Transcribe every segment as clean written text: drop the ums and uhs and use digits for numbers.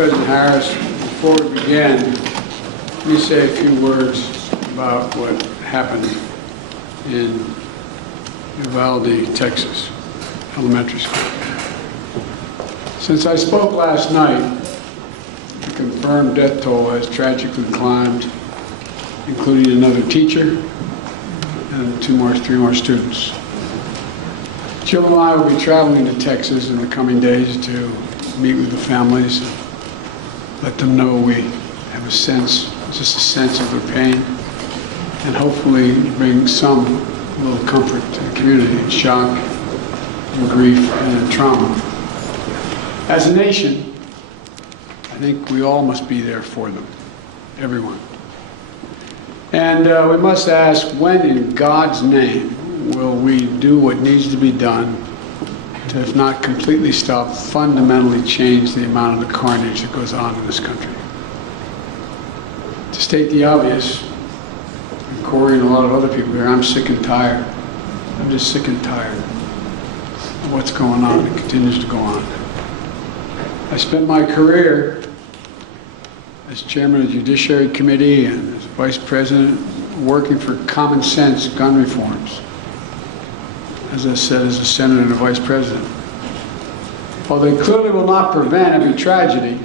President Harris, before we begin, let me say a few words about what happened in Uvalde, Texas, elementary school. Since I spoke last night, the confirmed death toll has tragically climbed, including another teacher and three more students. Jill and I will be traveling to Texas in the coming days to meet with the families, let them know we have a sense, just a sense of their pain, and hopefully bring some little comfort to the community in shock, in grief, and in trauma. As a nation, I think we all must be there for them, everyone. And we must ask, when in God's name will we do what needs to be done to, if not completely stop, fundamentally change the amount of the carnage that goes on in this country? To state the obvious, and Corey and a lot of other people here, I'm sick and tired. I'm just sick and tired of what's going on and continues to go on. I spent my career as chairman of the Judiciary Committee and as vice president working for common sense gun reforms. As I said, as a senator and a vice president. While they clearly will not prevent every tragedy,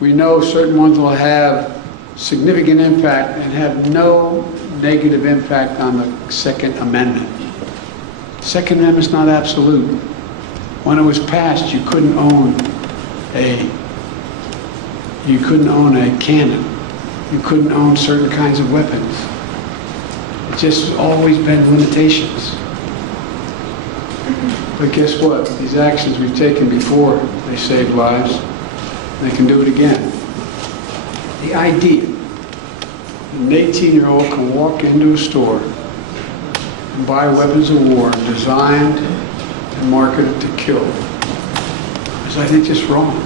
we know certain ones will have significant impact and have no negative impact on the Second Amendment. The Second Amendment is not absolute. When it was passed, you couldn't own a cannon. You couldn't own certain kinds of weapons. It's just always been limitations. But guess what? These actions we've taken before, they saved lives. They can do it again. The idea that an 18-year-old can walk into a store and buy weapons of war designed and marketed to kill is, I think, just wrong.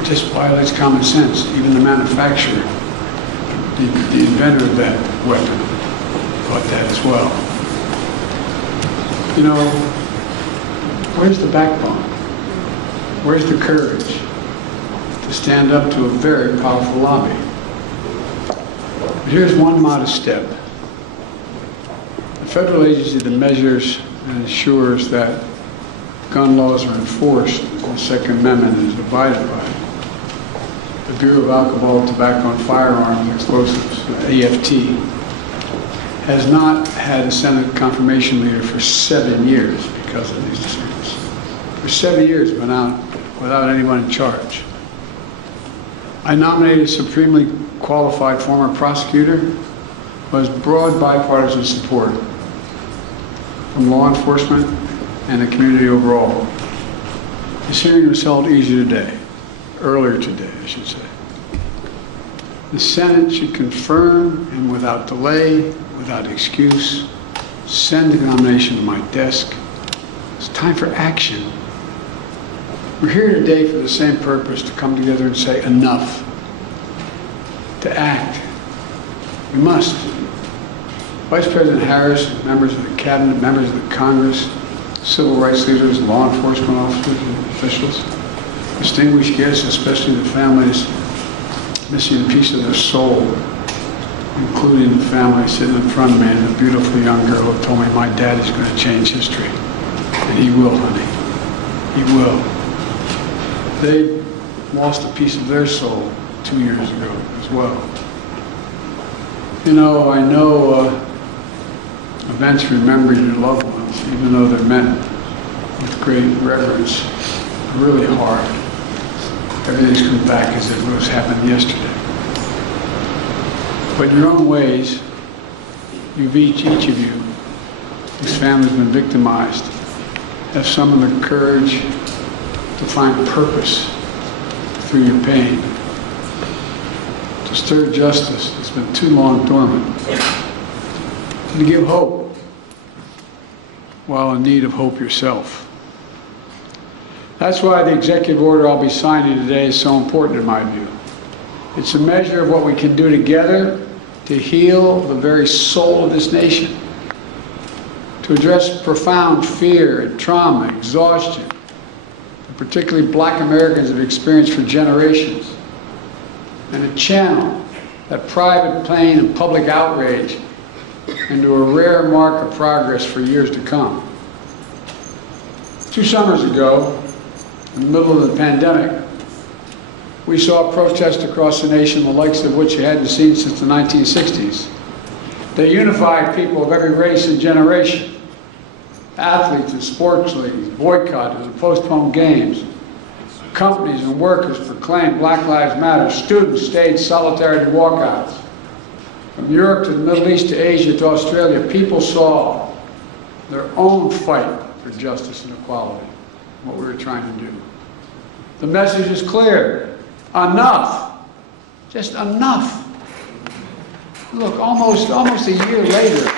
It just violates common sense. Even the manufacturer, the inventor of that weapon, thought that as well. You know, where's the backbone? Where's the courage to stand up to a very powerful lobby? But here's one modest step. The federal agency that measures and ensures that gun laws are enforced and the Second Amendment is abided by, the Bureau of Alcohol, Tobacco, and Firearms Explosives, AFT, has not had a Senate confirmation leader for 7 years because of these decisions. For 7 years, went out without anyone in charge. I nominated a supremely qualified former prosecutor who has broad bipartisan support from law enforcement and the community overall. This hearing was held earlier today, I should say. The Senate should confirm and without delay, without excuse, send the nomination to my desk. It's time for action. We're here today for the same purpose, to come together and say enough, to act. We must. Vice President Harris, members of the cabinet, members of the Congress, civil rights leaders, law enforcement officers and officials, distinguished guests, especially the families missing a piece of their soul, including the family sitting in front of me and a beautiful young girl who told me my dad is going to change history. And he will, honey. He will. They lost a piece of their soul 2 years ago as well. You know, I know events remembering your loved ones, even though they're meant with great reverence, are really hard. Everything's come back as if it was happened yesterday. But in your own ways, each of you, whose family's been victimized, have summoned the courage to find purpose through your pain, to stir justice that's been too long dormant, and to give hope while in need of hope yourself. That's why the executive order I'll be signing today is so important in my view. It's a measure of what we can do together to heal the very soul of this nation, to address profound fear and trauma, exhaustion, to particularly black Americans, have experienced for generations, and to channel that private pain and public outrage into a rare mark of progress for years to come. 2 summers ago, in the middle of the pandemic, we saw protests across the nation, the likes of which you hadn't seen since the 1960s. They unified people of every race and generation. Athletes and sports leagues boycotted and postponed games. Companies and workers proclaimed Black Lives Matter. Students staged solidarity walkouts. From Europe to the Middle East to Asia to Australia, people saw their own fight for justice and equality, what we were trying to do. The message is clear. Enough. Just enough. Look, almost a year later.